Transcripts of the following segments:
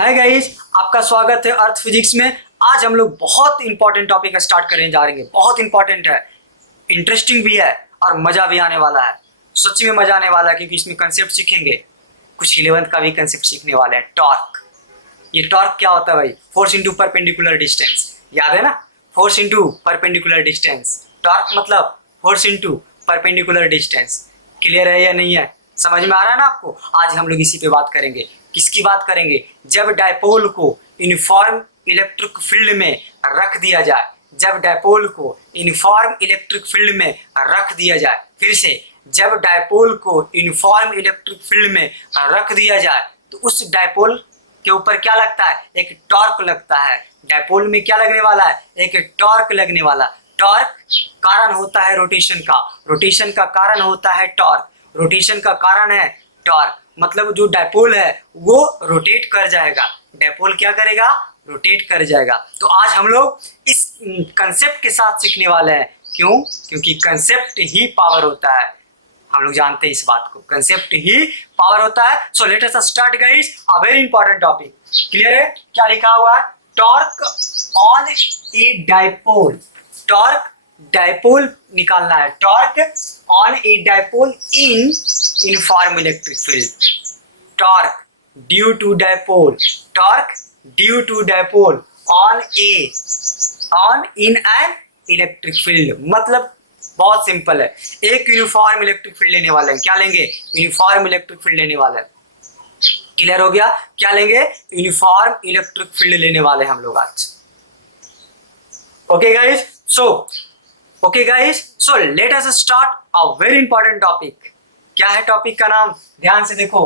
Hi guys, आपका स्वागत है अर्थ फिजिक्स में। आज हम लोग बहुत इंपॉर्टेंट टॉपिक स्टार्ट करने जा रहे हैं। बहुत इंपॉर्टेंट है, इंटरेस्टिंग भी है और मजा भी आने वाला है। सच में मजा आने वाला है क्योंकि इसमें कंसेप्ट सीखेंगे, कुछ 11th का भी कंसेप्ट सीखने वाले हैं। टॉर्क, ये टॉर्क क्या होता है भाई? फोर्स इंटू परपेंडिकुलर डिस्टेंस, याद है ना? Force into perpendicular distance, torque मतलब force into perpendicular distance. Clear है या नहीं है? समझ में आ रहा है ना आपको? आज हम लोग इसी पे बात करेंगे। किसकी बात करेंगे? जब डायपोल को यूनिफॉर्म इलेक्ट्रिक फील्ड में रख दिया जाए, जब डायपोल को यूनिफॉर्म इलेक्ट्रिक फील्ड में रख दिया जाए, फिर से, जब डायपोल को यूनिफॉर्म इलेक्ट्रिक फील्ड में रख दिया जाए तो उस डायपोल के ऊपर क्या लगता है? एक टॉर्क लगता है। डायपोल में क्या लगने वाला है? एक टॉर्क लगने वाला। टॉर्क कारण होता है रोटेशन का, रोटेशन का कारण होता है टॉर्क, रोटेशन का कारण है टॉर्क। मतलब जो डायपोल है वो रोटेट कर जाएगा। डायपोल क्या करेगा? रोटेट कर जाएगा। तो आज हम लोग इस कंसेप्ट के साथ सीखने वाले हैं। क्यों? क्योंकि कंसेप्ट ही पावर होता है। हम लोग जानते हैं इस बात को, कंसेप्ट ही पावर होता है। So let us start guys, a very important topic. Clear है? क्या लिखा हुआ है? Torque on a dipole. Torque dipole निकालना है। Torque on a dipole in uniform electric field. Torque due to dipole, torque due to dipole on in an electric field. मतलब बहुत simple है, एक यूनिफॉर्म इलेक्ट्रिक फील्ड लेने वाले हैं। क्या लेंगे? यूनिफॉर्म इलेक्ट्रिक फील्ड लेने वाले हैं। क्लियर हो गया? क्या लेंगे? यूनिफॉर्म इलेक्ट्रिक फील्ड लेने वाले हम लोग आज। Okay guys, so let us start a very important topic. क्या है टॉपिक का नाम? ध्यान से देखो।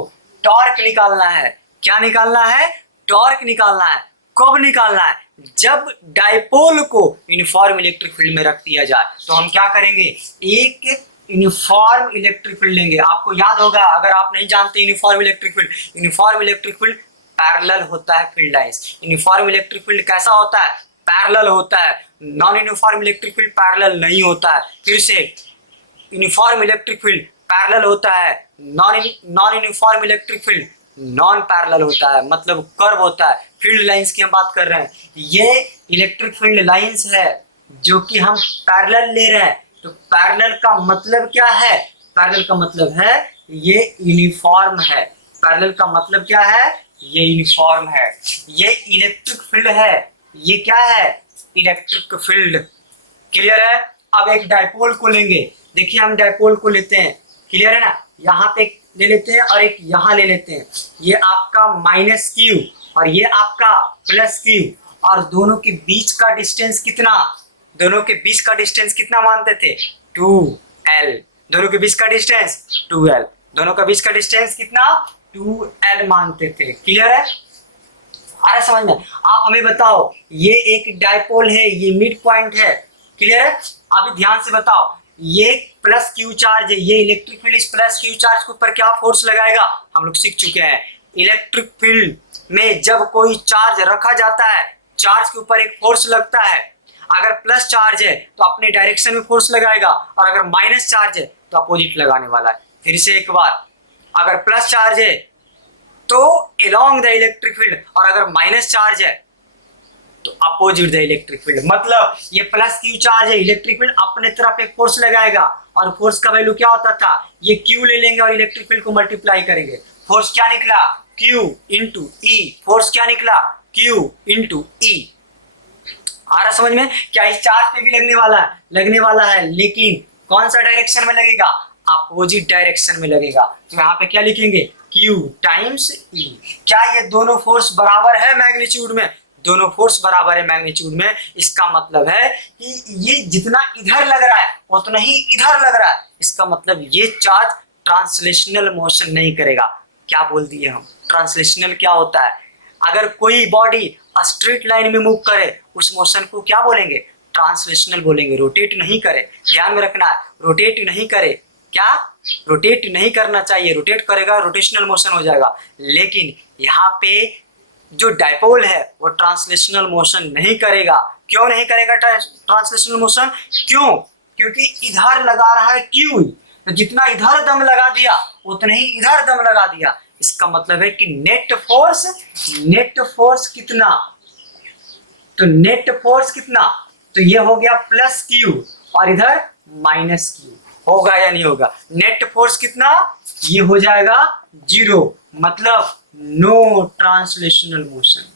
टॉर्क निकालना है। क्या निकालना है? टॉर्क निकालना है। कब निकालना है? जब डायपोल को यूनिफॉर्म इलेक्ट्रिक फील्ड में रख दिया जाए। तो हम क्या करेंगे? एक यूनिफॉर्म इलेक्ट्रिक फील्ड लेंगे। आपको याद होगा, अगर आप नहीं जानते यूनिफॉर्म इलेक्ट्रिक फील्ड पैरेलल होता है field lines. Uniform electric field कैसा होता है? पैरेलल होता है। Non uniform electric field parallel नहीं होता है। फिर से, यूनिफॉर्म इलेक्ट्रिक फील्ड पैरेलल होता है, non uniform electric field non parallel होता है, मतलब कर्व होता है। फील्ड लाइंस की हम बात कर रहे हैं। ये इलेक्ट्रिक फील्ड लाइंस है जो कि हम पैरेलल ले रहे हैं। तो पैरेलल का मतलब क्या है? पैरेलल का मतलब है ये यूनिफॉर्म है। पैरेलल का मतलब क्या है? ये यूनिफॉर्म है। ये इलेक्ट्रिक फील्ड है। ये क्या है? Electric field. क्लियर है? अब एक डायपोल को लेंगे। देखिए, हम डायपोल को लेते हैं। क्लियर है ना? यहाँ पे ले लेते हैं और एक यहाँ ले लेते हैं। ये आपका माइनस क्यू और ये आपका प्लस क्यू, और दोनों के बीच का डिस्टेंस कितना? दोनों के बीच का डिस्टेंस कितना मानते थे? 2l। दोनों के बीच का डिस्टेंस 2l। दोनों का बीच का डिस्टेंस कितना? 2l मानते थे। क्लियर है? आ रहा समझ में? आप हमें बताओ, ये एक डायपोल है, ये मिड पॉइंट है। क्लियर है? अभी ध्यान से बताओ, ये प्लस क्यू चार्ज है, ये इलेक्ट्रिक फील्ड इस प्लस क्यू चार्ज के ऊपर क्या फोर्स लगाएगा? हम लोग सीख चुके हैं। इलेक्ट्रिक फील्ड में जब कोई चार्ज रखा जाता है, चार्ज के ऊपर एक फोर्स लगता है। अगर प्लस चार्ज है तो अपने डायरेक्शन में फोर्स लगाएगा, और अगर माइनस चार्ज है तो अपोजिट लगाने वाला है। फिर से एक बार, अगर प्लस चार्ज है तो अलोंग द इलेक्ट्रिक फील्ड, और अगर माइनस चार्ज है तो अपोजिट द इलेक्ट्रिक फील्ड। मतलब ये प्लस क्यू चार्ज है, इलेक्ट्रिक फील्ड अपने तरफ एक फोर्स लगाएगा, और फोर्स का वैल्यू क्या होता था? ये क्यू ले लेंगे और इलेक्ट्रिक फील्ड को मल्टीप्लाई करेंगे। फोर्स क्या निकला? क्यू इंटू ई। फोर्स क्या निकला? क्यू इंटू ई। आ रहा समझ में? क्या इस चार्ज पे भी लगने वाला है? लगने वाला है, लेकिन कौन सा डायरेक्शन में लगेगा? अपोजिट डायरेक्शन में लगेगा। तो यहाँ पे क्या लिखेंगे? Q times E। क्या ये दोनों फोर्स बराबर है मैग्नीट्यूड में? दोनों फोर्स बराबर है मैग्नीट्यूड में। इसका मतलब है कि ये जितना इधर लग रहा है उतना ही इधर लग रहा है। इसका मतलब ये चार्ज ट्रांसलेशनल मोशन नहीं करेगा। क्या बोल दिए हम? ट्रांसलेशनल क्या होता है? अगर कोई बॉडी स्ट्रेट लाइन में मूव करे, उस मोशन को क्या बोलेंगे? ट्रांसलेशनल बोलेंगे। रोटेट नहीं करे, ध्यान में रखना है, रोटेट नहीं करे। क्या? रोटेट नहीं करना चाहिए। रोटेट करेगा रोटेशनल मोशन हो जाएगा। लेकिन यहाँ पे जो डायपोल है वो ट्रांसलेशनल मोशन नहीं करेगा। क्यों नहीं करेगा ट्रांसलेशनल मोशन? क्यों? क्योंकि इधर लगा रहा है क्यू, तो जितना इधर दम लगा दिया उतना ही इधर दम लगा दिया। इसका मतलब है कि नेट फोर्स कितना, तो नेट फोर्स कितना, तो ये हो गया प्लस क्यू और इधर माइनस क्यू, होगा या नहीं होगा? नेट फोर्स कितना, ये हो जाएगा 0, मतलब नो ट्रांसलेशनल मोशन।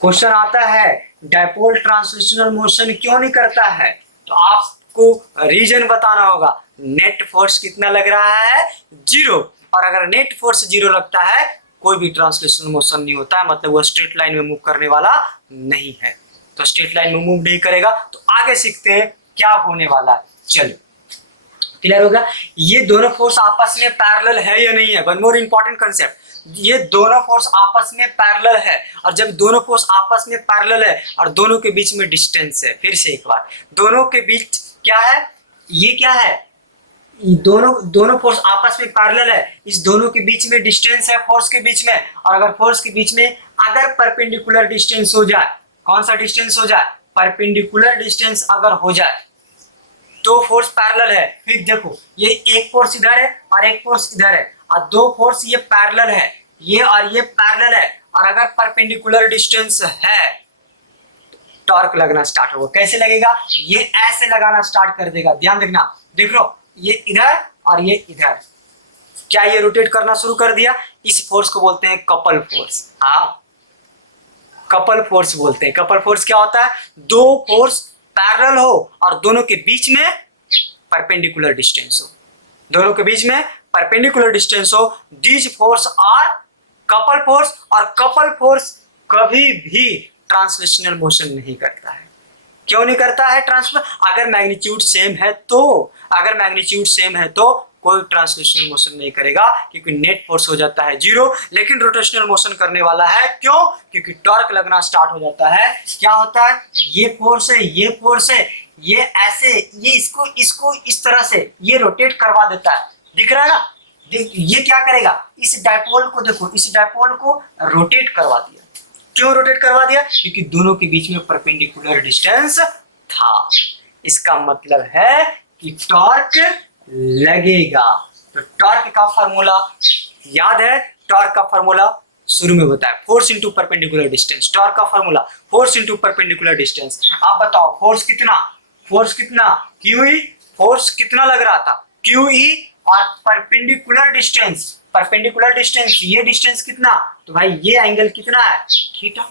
क्वेश्चन आता है डायपोल ट्रांसलेशनल मोशन क्यों नहीं करता है, तो आपको रीजन बताना होगा। नेट फोर्स कितना लग रहा है, 0, और अगर नेट फोर्स 0 लगता है कोई भी ट्रांसलेशनल मोशन नहीं होता है, मतलब वो स्ट्रेट लाइन में मूव करने वाला नहीं है। तो स्ट्रेट लाइन में मूव नहीं करेगा। तो आगे सीखते हैं क्या होने वाला है। चलिए, क्लियर होगा? ये दोनों फोर्स आपस में पैरेलल है या नहीं है? वन मोर इंपॉर्टेंट कंसेप्ट, ये दोनों फोर्स आपस में पैरेलल है, और जब दोनों फोर्स आपस में पैरेलल है और दोनों के बीच में डिस्टेंस है, फिर से एक बार, दोनों के बीच क्या है, ये क्या है, दोनों फोर्स आपस में पैरेलल है, इस दोनों के बीच में डिस्टेंस है फोर्स के बीच में, और अगर फोर्स के बीच में अगर परपेंडिकुलर डिस्टेंस हो जाए, कौन सा डिस्टेंस हो जाए, परपेंडिकुलर डिस्टेंस अगर हो जाए तो फोर्स पैरेलल है। फिर देखो, ये एक फोर्स इधर है और एक फोर्स इधर है, और दो फोर्स ये पैरेलल है, ये और ये पैरेलल है, और अगर परपेंडिकुलर डिस्टेंस है, टॉर्क लगना स्टार्ट होगा। कैसे लगेगा, ये ऐसे लगाना स्टार्ट कर देगा। ध्यान देखना, देख लो, ये इधर और ये इधर, क्या ये रोटेट करना शुरू कर दिया? इस फोर्स को बोलते हैं कपल फोर्स। हाँ, कपल फोर्स बोलते हैं। कपल फोर्स क्या होता है, दो फोर्स पैरेलल हो और दोनों के बीच में परपेंडिकुलर डिस्टेंस हो, दोनों के बीच में परपेंडिकुलर डिस्टेंस हो, these force are couple force. और कपल फोर्स कभी भी ट्रांसलेशनल मोशन नहीं करता है। क्यों नहीं करता है ट्रांसफर? अगर मैग्नीट्यूड सेम है तो, अगर मैग्नीट्यूड सेम है तो कोई ट्रांसलेशनल मोशन नहीं करेगा, क्योंकि नेट फोर्स हो जाता है 0, लेकिन रोटेशनल मोशन करने वाला है। क्यों? क्योंकि टॉर्क लगना स्टार्ट हो जाता है। क्या होता है, ये फोर्स है, ये फोर्स है, ये ऐसे, ये इसको इस तरह से ये रोटेट करवा देता है। दिख रहा है ना? ये क्या करेगा, इस डायपोल को देखो, इस डायपोल को रोटेट करवा दिया। क्यों रोटेट करवा दिया? क्योंकि दोनों के बीच में परपेंडिकुलर डिस्टेंस था। इसका मतलब है कि टॉर्क लगेगा। तो टॉर्क का फार्मूला याद है? टॉर्क का फार्मूला शुरू में बताया, force into perpendicular distance. Torque का formula force into perpendicular distance. आप बताओ फोर्स कितना, क्यूई, फोर्स कितना लग रहा था, क्यूई, और परपेंडिकुलर डिस्टेंस, ये डिस्टेंस कितना, तो भाई ये एंगल कितना है, थीटा।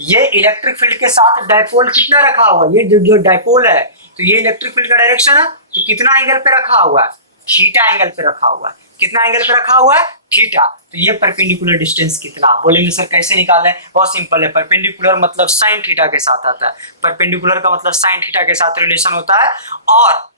ये इलेक्ट्रिक फील्ड के साथ डायपोल कितना रखा हुआ, ये जो डायपोल है, तो ये इलेक्ट्रिक फील्ड का डायरेक्शन है, तो कितना एंगल पे रखा हुआ है, थीटा एंगल पे रखा हुआ है। कितना एंगल पे रखा हुआ है, थीटा। तो ये परपेंडिकुलर डिस्टेंस कितना, बोलेंगे सर कैसे निकालें? बहुत सिंपल है, परपेंडिकुलर मतलब साइन थीटा के साथ आता है, परपेंडिकुलर का मतलब साइन थीटा के साथ रिलेशन होता है, और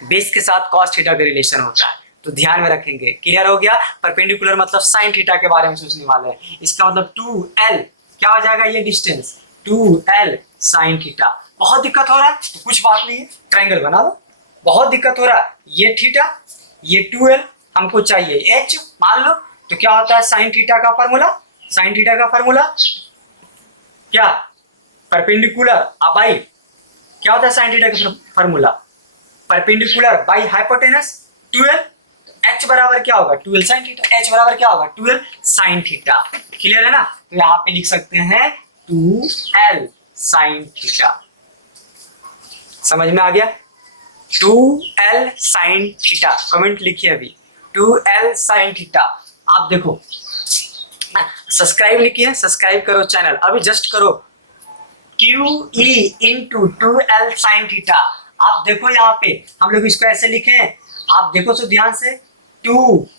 बेस के साथ कॉस थीटा का रिलेशन होता है। तो ध्यान में रखेंगे। क्लियर हो गया? परपेंडिकुलर मतलब साइन थीटा के बारे में सोचने वाले हैं। इसका मतलब 2l क्या हो जाएगा, ये डिस्टेंस 2l साइन थीटा। बहुत दिक्कत हो रहा है तो कुछ बात नहीं है, ट्रायंगल बना लो। बहुत दिक्कत हो रहा है, ये थीटा, ये 2l, हमको चाहिए h मान लो। तो क्या होता है साइन थीटा का फॉर्मूला, साइन थीटा का फॉर्मूला क्या, परपेंडिकुलर बाई, क्या होता है साइन थीटा का formula, perpendicular by hypotenuse 2l। h बराबर क्या होगा, 2l साइन थीटा, h बराबर क्या होगा, 2l साइन थीटा। क्लियर है ना? तो यहाँ पे लिख सकते हैं 2l साइन थीटा। समझ में आ गया? 2l साइन थीटा, कमेंट लिखिए अभी, 2l साइन थीटा। आप देखो, सब्सक्राइब लिखिए, सब्सक्राइब करो चैनल, अभी जस्ट करो, QE into 2l sine theta. आप देखो यहाँ पे हम लोग इसको ऐसे लिखे हैं, आप देखो तो ध्यान से, 2QL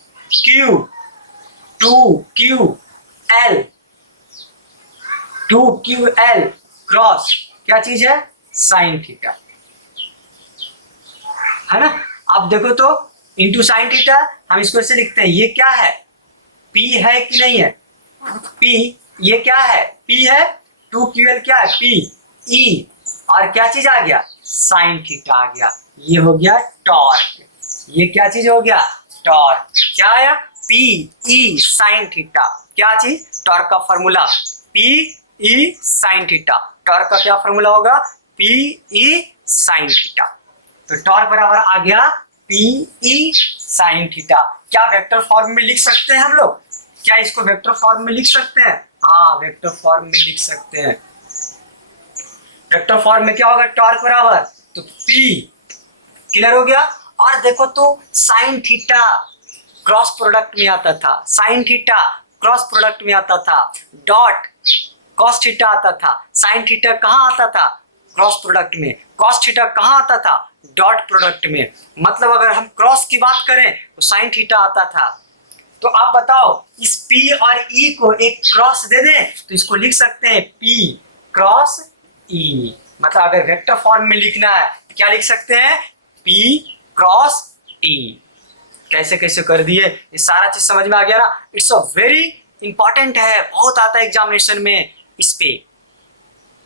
क्रॉस क्या चीज है, साइन थीटा, है ना? आप देखो तो इंटू साइन थीटा, हम इसको ऐसे लिखते हैं, ये क्या है, P है कि नहीं है, P, ये क्या है, P है, 2QL क्या है, P, E, और क्या चीज आ गया, साइन थीटा आ गया। ये हो गया टॉर्क। ये क्या चीज हो गया, टॉर्क। क्या आया, P E साइन थीटा। क्या चीज, टॉर्क का formula P E sign theta. Torque का क्या फॉर्मूला होगा, P E साइन थीटा। तो टॉर्क बराबर आ गया पी ई साइन थीटा। क्या वेक्टर फॉर्म में लिख सकते हैं हम लोग? क्या इसको वेक्टर फॉर्म में लिख सकते हैं? हाँ, वेक्टर फॉर्म में लिख सकते हैं। वेक्टर फॉर्म में क्या होगा? टॉर्क बराबर तो पी, क्लियर हो गया। और देखो तो साइन थीटा क्रॉस प्रोडक्ट में आता था, साइन थीटा क्रॉस प्रोडक्ट में आता था, डॉट कॉस थीटा आता था। साइन थीटा कहाँ आता था? क्रॉस प्रोडक्ट में। कॉस थीटा कहाँ आता था? डॉट प्रोडक्ट में। मतलब अगर हम क्रॉस की बात करें तो साइन थीटा आता था। तो आप बताओ, इस P और E को एक क्रॉस दे दें तो इसको लिख सकते हैं P क्रॉस E। मतलब अगर वेक्टर फॉर्म में लिखना है क्या लिख सकते हैं? P cross E। कैसे कैसे कर दिए, ये सारा चीज समझ में आ गया ना? इट्स अ वेरी इंपॉर्टेंट है, बहुत आता है एग्जामिनेशन में। इस पे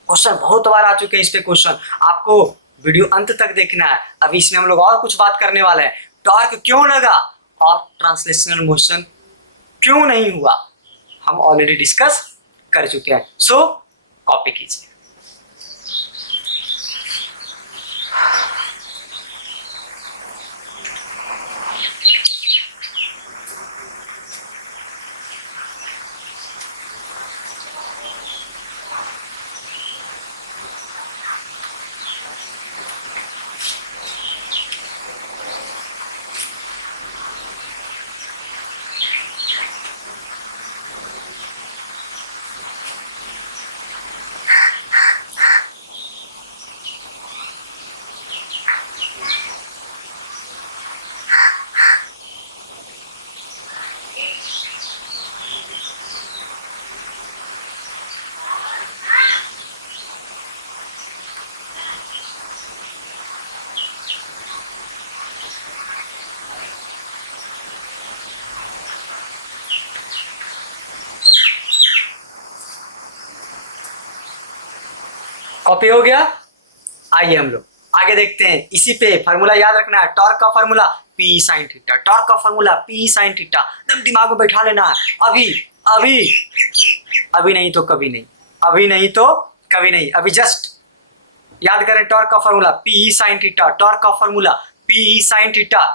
क्वेश्चन बहुत बार आ चुके हैं, इस पे क्वेश्चन। आपको वीडियो अंत तक देखना है। अभी इसमें हम लोग और कुछ बात करने वाले हैं। टॉर्क क्यों लगा और ट्रांसलेशनल मोशन क्यों नहीं हुआ, हम ऑलरेडी डिस्कस कर चुके हैं। सो कॉपी कीजिए। कॉपी हो गया। आइए हम लोग आगे देखते हैं। इसी पे फार्मूला याद रखना है, टॉर्क का formula P sine theta. Torque का फार्मूला पी साइन थीटा एकदम दिमाग में बैठा लेना है। अभी अभी अभी नहीं तो कभी नहीं, अभी नहीं तो कभी नहीं, अभी जस्ट याद करें टॉर्क का formula P sine theta. Torque का formula P sine theta.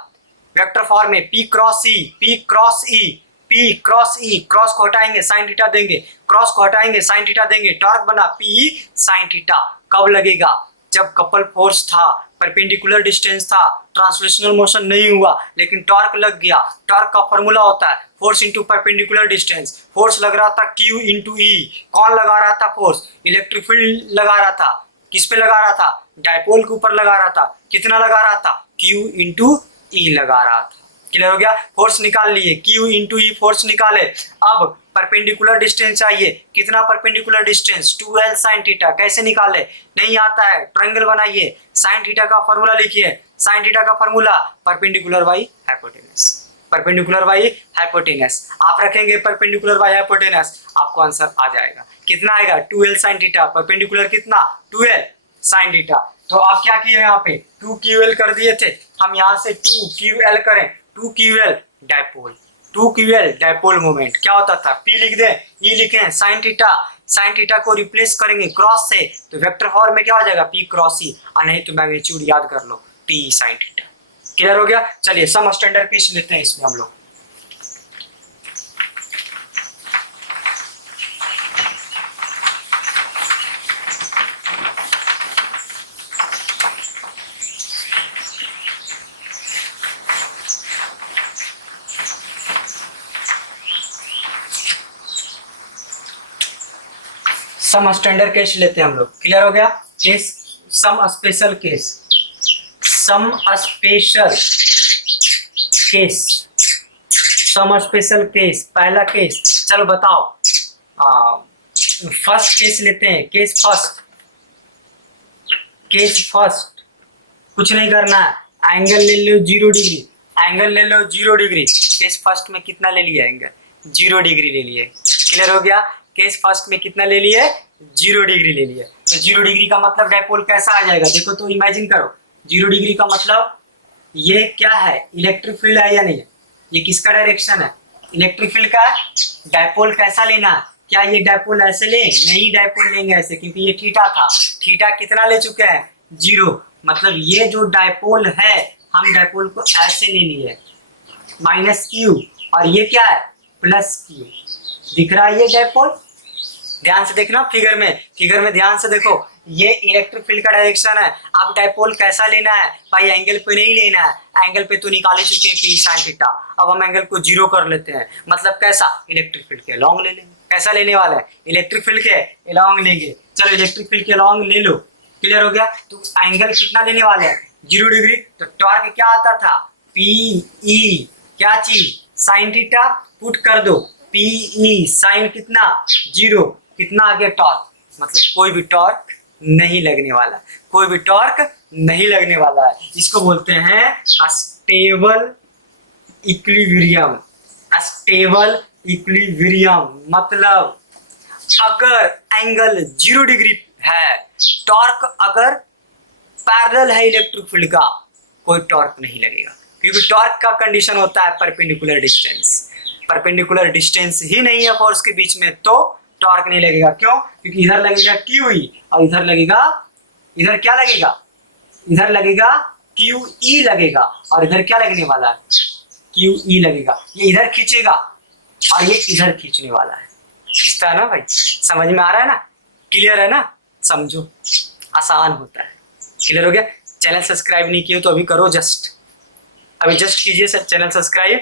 Vector form में P cross E, P cross E, P cross E. Cross को हटाएंगे साइन थीटा देंगे, क्रॉस को हटाएंगे साइन थीटा देंगे। टॉर्क बना पी साइन थीटा। कब लगेगा? जब कपल फोर्स था, परपेंडिकुलर डिस्टेंस था, ट्रांसलेशनल मोशन नहीं हुआ, लेकिन टॉर्क लग गया। टॉर्क का फॉर्मूला होता है force into perpendicular distance. Force लग रहा था Q इंटू ई। कौन लगा रहा था फोर्स? इलेक्ट्रिक फील्ड लगा रहा था। किस पे लगा रहा था? डायपोल के ऊपर लगा रहा था। कितना लगा रहा था? Q इंटू ई लगा रहा था। क्लियर हो गया? फोर्स निकाल लिए, Q इंटू ई फोर्स निकाले। अब परपेंडिकुलर डिस्टेंस चाहिए। कितना perpendicular distance? 2L sine theta. कैसे निकाले? नहीं आता है, ट्रायंगल बनाइए। साइन थीटा का फॉर्मूला लिखिए। साइन थीटा का formula perpendicular by hypotenuse. Perpendicular by hypotenuse आप रखेंगे, परपेंडिकुलर बाई हाइपोटेनस, आपको आंसर आ जाएगा। कितना आएगा? 2L sine theta. परपेंडिकुलर कितना? 2L sine theta. तो आप क्या किए यहाँ पे? 2QL कर दिए थे, हम यहाँ से 2QL करें। 2QL dipole, 2QL dipole moment क्या होता था? P लिख दें, E लिखें, साइन थीटा। साइन थीटा को रिप्लेस करेंगे क्रॉस से तो वेक्टर फॉर्म में क्या हो जाएगा? P cross E। और नहीं तो मैग्नीट्यूड याद कर लो, P साइन थीटा। क्लियर हो गया? चलिए सम स्टैंडर्ड केस लेते हैं इसमें हम लोग। सम स्टैंडर्ड केस लेते हैं हम लोग। क्लियर हो गया? Case some special case, some special case, some special case. पहला केस, चलो बताओ। फर्स्ट केस लेते हैं। केस फर्स्ट, केस फर्स्ट कुछ नहीं करना है, एंगल ले लो 0 डिग्री। एंगल ले लो 0 डिग्री। केस फर्स्ट में कितना ले लिया? एंगल 0 डिग्री ले लिए। क्लियर हो गया? केस फर्स्ट में कितना ले लिए? 0 डिग्री ले लिए। तो 0 डिग्री का मतलब डायपोल कैसा आ जाएगा? देखो तो इमेजिन करो, 0 डिग्री का मतलब ये क्या है? इलेक्ट्रिक फील्ड है या नहीं? ये किसका डायरेक्शन है? इलेक्ट्रिक फील्ड का। डायपोल कैसा लेना? क्या ये डायपोल ऐसे ले? नहीं, डायपोल लेंगे ऐसे, क्योंकि ये थीटा था। थीटा कितना ले चुके हैं? 0। मतलब ये जो डायपोल है हम डायपोल को ऐसे ले लिए माइनस क्यू, और ये क्या है प्लस क्यू। दिख रहा है ये डायपोल? ध्यान से देखना फिगर में ध्यान से देखो, ये इलेक्ट्रिक फील्ड का डायरेक्शन है। अब डायपोल कैसा लेना है भाई? एंगल पे नहीं लेना है, एंगल पे तो निकाले चुके हैं पी साइन थीटा। अब हम एंगल को जीरो कर लेते हैं, मतलब कैसा? इलेक्ट्रिक फील्ड के अलॉन्ग ले लेंगे। कैसा लेने वाला है? इलेक्ट्रिक फील्ड के अलॉन्ग लेंगे। चलो इलेक्ट्रिक फील्ड के अलॉन्ग ले लो, क्लियर हो गया। तो एंगल कितना लेने वाले हैं? 0 डिग्री। तो टॉर्क क्या आता था? पी ई, क्या चीज? Sine theta. पुट कर दो पी ई साइन कितना? 0। कितना आ गया टॉर्क? मतलब कोई भी टॉर्क नहीं लगने वाला, कोई भी टॉर्क नहीं लगने वाला है। इसको बोलते हैं स्टेबल इक्विलिब्रियम। स्टेबल इक्विलिब्रियम मतलब अगर एंगल 0 डिग्री है, टॉर्क अगर पैरेलल है इलेक्ट्रिक फील्ड का, कोई टॉर्क नहीं लगेगा, क्योंकि टॉर्क का कंडीशन होता है परपेंडिकुलर डिस्टेंस। परपेंडिकुलर डिस्टेंस ही नहीं है फोर्स के बीच में, तो टॉर्क नहीं लगेगा। क्यों? क्योंकि इधर लगेगा क्यू ई और इधर लगेगा, इधर क्या लगेगा? इधर लगेगा क्यू ई लगेगा, और इधर क्या लगने वाला है? क्यू ई लगेगा। ये इधर खींचेगा और ये इधर खींचने वाला है। खींचता है ना भाई? समझ में आ रहा है ना? क्लियर है ना? समझो, आसान होता है। क्लियर हो गया? चैनल सब्सक्राइब नहीं किए तो अभी करो, अभी जस्ट कीजिए चैनल सब्सक्राइब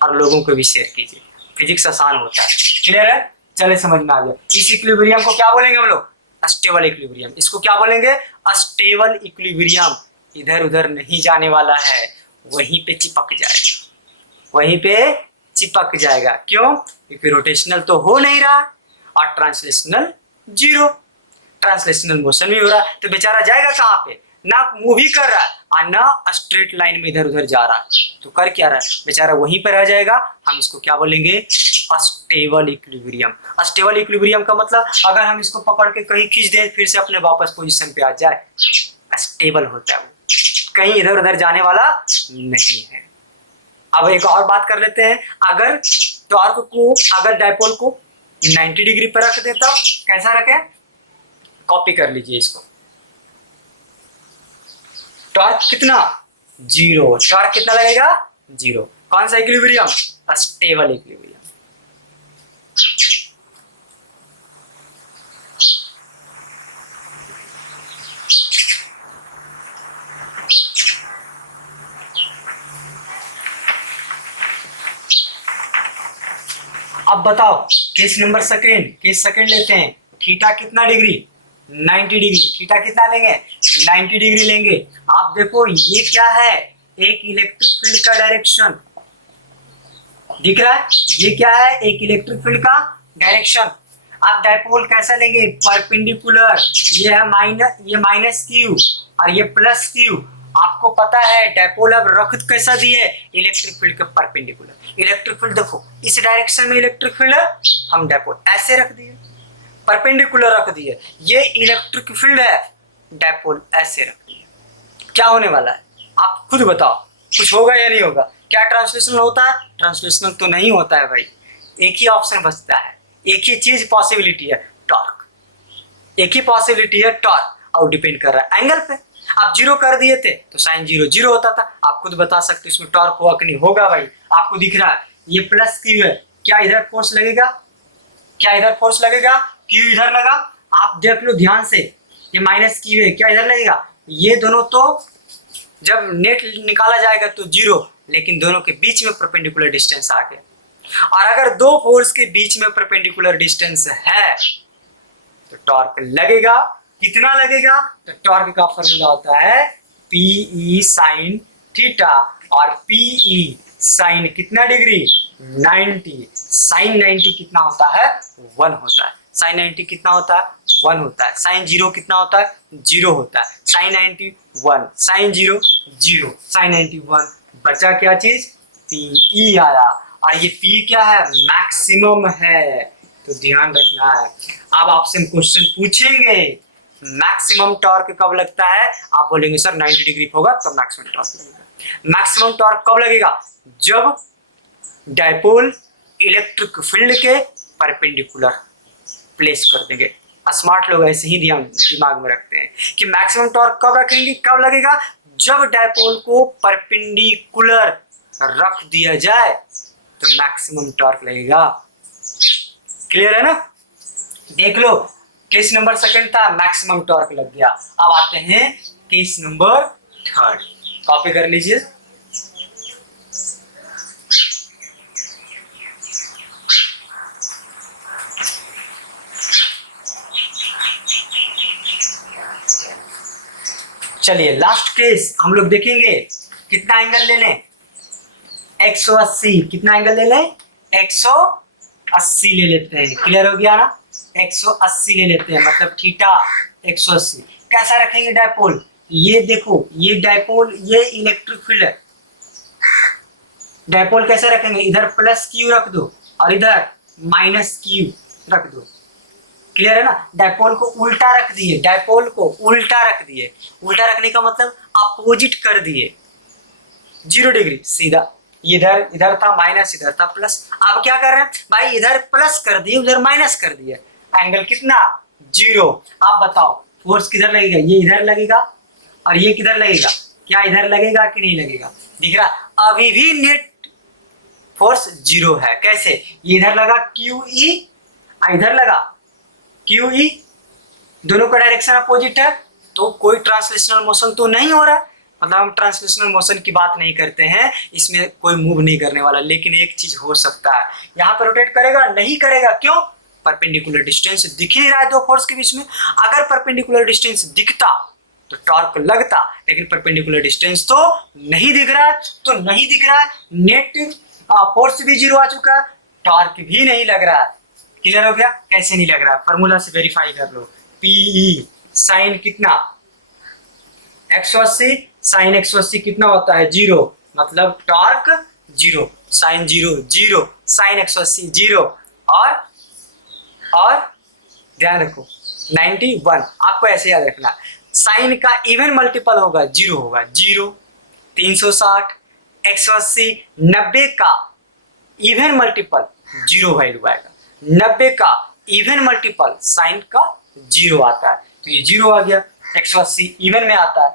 और लोगों को भी शेयर कीजिए। फिजिक्स आसान होता है। क्लियर है? चले समझ में आ गया। इस इक्विलिब्रियम को क्या बोलेंगे हम लोग? Stable equilibrium. इसको क्या बोलेंगे? Stable equilibrium. इधर उधर नहीं जाने वाला है, वहीं पे चिपक जाएगा, वहीं पे चिपक जाएगा। क्यों? क्योंकि रोटेशनल तो हो नहीं रहा और ट्रांसलेशनल 0। ट्रांसलेशनल मोशन भी हो रहा है, तो बेचारा जाएगा कहाँ पे? ना मूव ही कर रहा है और ना स्ट्रेट लाइन में इधर उधर जा रहा है, तो कर क्या रहा है? बेचारा वहीं पर रह जाएगा। हम इसको क्या बोलेंगे? Stable equilibrium. स्टेबल इक्विलिब्रियम का मतलब अगर हम इसको पकड़ के कहीं खींच दें, फिर से अपने वापस पोजीशन पे आ जाए, स्टेबल होता है वो, कहीं इधर उधर जाने वाला नहीं है। अब एक और बात कर लेते हैं, अगर टॉर्क को, अगर डायपोल को 90 डिग्री पर रख दें तो कैसा रखें? कॉपी कर लीजिए इसको। टॉर्क कितना? 0। टॉर्क कितना लगेगा? 0। कौन सा इक्विलिब्रियम? Stable equilibrium. अब बताओ case number second, case second लेते हैं। थीटा कितना डिग्री? 90 डिग्री। थीटा कितना लेंगे? 90 डिग्री लेंगे। आप देखो ये क्या है? एक इलेक्ट्रिक फील्ड का डायरेक्शन दिख रहा है। ये क्या है? एक इलेक्ट्रिक फील्ड का डायरेक्शन। आप डायपोल कैसा लेंगे? परपेंडिकुलर। ये है ये माइनस क्यू और ये प्लस क्यू। आपको पता है डायपोल अब रख कैसा दिए? इलेक्ट्रिक फील्ड के परपेंडिकुलर। इलेक्ट्रिक फील्ड देखो इस डायरेक्शन में इलेक्ट्रिक फील्ड है, हम डायपोल ऐसे रख दिए, परपेंडिकुलर रख दिए। ये इलेक्ट्रिक फील्ड है, डायपोल ऐसे रख दिए। क्या होने वाला है? आप खुद बताओ, कुछ होगा या नहीं होगा? क्या ट्रांसलेशन होता है? ट्रांसलेशनल तो नहीं होता है भाई। एक ही ऑप्शन बचता है, एक ही चीज पॉसिबिलिटी है, टॉर्क। एक ही पॉसिबिलिटी है, टॉर्क, और डिपेंड कर रहा है एंगल पे। आप 0 कर दिए थे तो साइन 0 0 होता था। आप खुद बता सकते हो इसमें टॉर्क हुआ कि नहीं होगा भाई। आपको दिख रहा है ये प्लस क्यू है, क्या इधर फोर्स लगेगा? क्या इधर फोर्स लगेगा? क्यू इधर लगा। आप देख लो ध्यान से, ये माइनस क्यू है, क्या इधर लगेगा? ये दोनों तो जब नेट निकाला जाएगा तो 0, लेकिन दोनों के बीच में परपेंडिकुलर डिस्टेंस आ गया। और अगर दो फोर्स के बीच में परपेंडिकुलर डिस्टेंस है तो टॉर्क लगेगा। कितना लगेगा? तो टॉर्क का फॉर्मूला होता है पीई साइन थीटा, और पीई साइन कितना डिग्री? 90। साइन 90 कितना होता है? 1 होता है। साइन 90 कितना होता है? 1 होता है। साइन 0 कितना होता है? 0 होता है। Sine 90 1, sine 0 0, sine 90 1। बचा क्या चीज? पीई आया, और ये पी क्या है? मैक्सिमम है, तो ध्यान रखना है। अब आपसे हम क्वेश्चन पूछेंगे मैक्सिमम टॉर्क कब लगता है? आप बोलेंगे सर 90 डिग्री होगा तब मैक्सिमम टॉर्क लगेगा। मैक्सिमम टॉर्क कब लगेगा? जब डायपोल इलेक्ट्रिक फील्ड के परपेंडिकुलर प्लेस कर देंगे। स्मार्ट लोग ऐसे ही दिमाग में रखते हैं कि मैक्सिमम टॉर्क कब रखेंगे, कब लगेगा? जब डायपोल को परपेंडिकुलर रख दिया जाए तो मैक्सिमम टॉर्क लगेगा। क्लियर है ना? देख लो, केस नंबर सेकंड था, मैक्सिमम टॉर्क लग गया। अब आते हैं केस नंबर थर्ड, कॉपी कर लीजिए। चलिए लास्ट केस हम लोग देखेंगे। कितना एंगल ले लें? 180। कितना एंगल ले लें? 180 ले लेते हैं। क्लियर हो गया ना? 180 ले लेते हैं, मतलब थीटा 180। कैसा रखेंगे डायपोल? ये देखो, ये डायपोल, ये इलेक्ट्रिक फील्ड है। डायपोल कैसे रखेंगे? इधर प्लस क्यू रख दो और इधर माइनस क्यू रख दो। क्लियर है ना? डायपोल को उल्टा रख दिए, डायपोल को उल्टा रख दिए। उल्टा रखने का मतलब अपोजिट कर दिए, 0 डिग्री सीधा। इधर इधर था माइनस, इधर था प्लस। अब क्या कर रहे हैं भाई? इधर प्लस कर दिए, उधर माइनस कर दिए। एंगल कितना? 0। आप बताओ फोर्स किधर लगेगा? ये इधर लगेगा और ये किधर लगेगा? क्या इधर लगेगा कि नहीं लगेगा? दिख रहा? अभी भी नेट फोर्स 0 है। कैसे? ये इधर लगा QE, इधर लगा QE, दोनों का डायरेक्शन अपोजिट है, तो कोई ट्रांसलेशनल मोशन तो नहीं हो रहा। मतलब हम ट्रांसलेशनल मोशन की बात नहीं करते हैं, इसमें कोई मूव नहीं करने वाला। लेकिन एक चीज हो सकता है, यहाँ पर रोटेट करेगा? नहीं करेगा। क्यों? परपेंडिकुलर डिस्टेंस दिख नहीं रहा है दो फोर्स के बीच में। अगर परपेंडिकुलर डिस्टेंस दिखता तो टॉर्क लगता, लेकिन परपेंडिकुलर डिस्टेंस तो नहीं दिख रहा है। तो नहीं दिख रहा है, नेट फोर्स भी 0 आ चुका है, टॉर्क भी नहीं लग रहा है। क्लियर हो गया? कैसे नहीं लग रहा है? फॉर्मूला से वेरीफाई कर लो। PE साइन कितना? 180, साइन 180 कितना होता है? 0, मतलब टॉर्क 0, साइन 0 0, साइन 180 0, और ध्यान रखो 91। आपको ऐसे याद रखना, साइन का इवन मल्टीपल होगा 0 होगा। 0, 360, 180, 90 का इवन मल्टीपल 0 वैल्यू आएगा। 90 का इवन मल्टीपल साइन का 0 आता है, तो ये 0 आ गया। 180 इवन में आता है।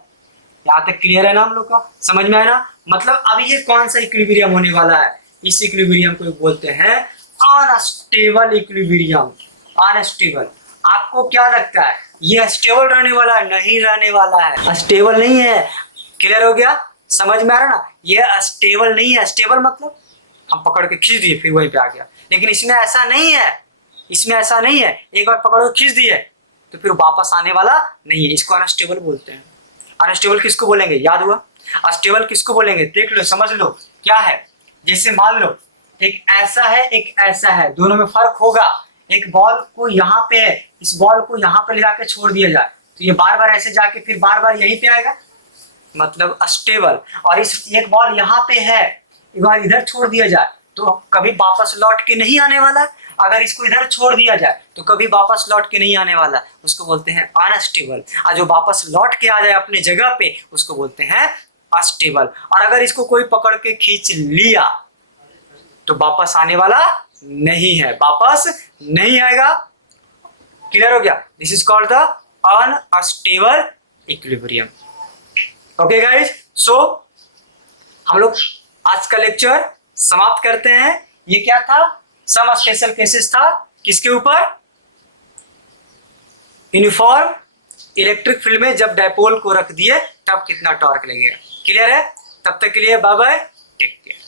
यहाँ तक क्लियर है ना? हम लोग का समझ में आया ना? मतलब अब ये कौन सा इक्विलिब्रियम होने वाला है? इस इक्विलिब्रियम को बोलते हैं अनस्टेबल इक्विलिब्रियम। अनस्टेबल। आपको क्या लगता है ये स्टेबल रहने वाला है? नहीं रहने वाला है, स्टेबल नहीं है। क्लियर हो गया? समझ में आ रहा ना? ये स्टेबल नहीं है। स्टेबल मतलब हम पकड़ के खींच दिए फिर वहीं पे आ गया, लेकिन इसमें ऐसा नहीं है। इसमें ऐसा नहीं है, एक बार पकड़ो खींच दिए तो फिर वापस आने वाला नहीं है। इसको अनस्टेबल बोलते हैं। अनस्टेबल किसको बोलेंगे? याद हुआ? अस्टेबल किसको बोलेंगे? देख लो, समझ लो क्या है। जैसे मान लो एक ऐसा है, एक ऐसा है, दोनों में फर्क होगा। एक बॉल को यहाँ पे है, इस बॉल को यहाँ पे ले जाके छोड़ दिया जाए तो ये बार बार ऐसे जाके फिर बार बार यहीं पे आएगा, मतलब अस्टेबल। और इस एक बॉल यहाँ पे है, एक बार इधर छोड़ दिया जाए तो कभी वापस लौट के नहीं आने वाला। अगर इसको इधर छोड़ दिया जाए तो कभी वापस लौट के नहीं आने वाला, उसको बोलते हैं अनस्टेबल। और जो वापस लौट के आ जाए अपने जगह पे उसको बोलते हैं अस्टेबल। और अगर इसको कोई पकड़ के खींच लिया तो वापस आने वाला नहीं है, वापस नहीं आएगा। क्लियर हो गया? This is called the unstable equilibrium. Okay guys, so हम लोग आज का लेक्चर समाप्त करते हैं। ये क्या था? सम स्पेशल केसेस था। किसके ऊपर? यूनिफॉर्म इलेक्ट्रिक फील्ड में जब डायपोल को रख दिए तब कितना टॉर्क लगेगा। क्लियर है? तब तक के लिए बाय बाय, टेक केयर।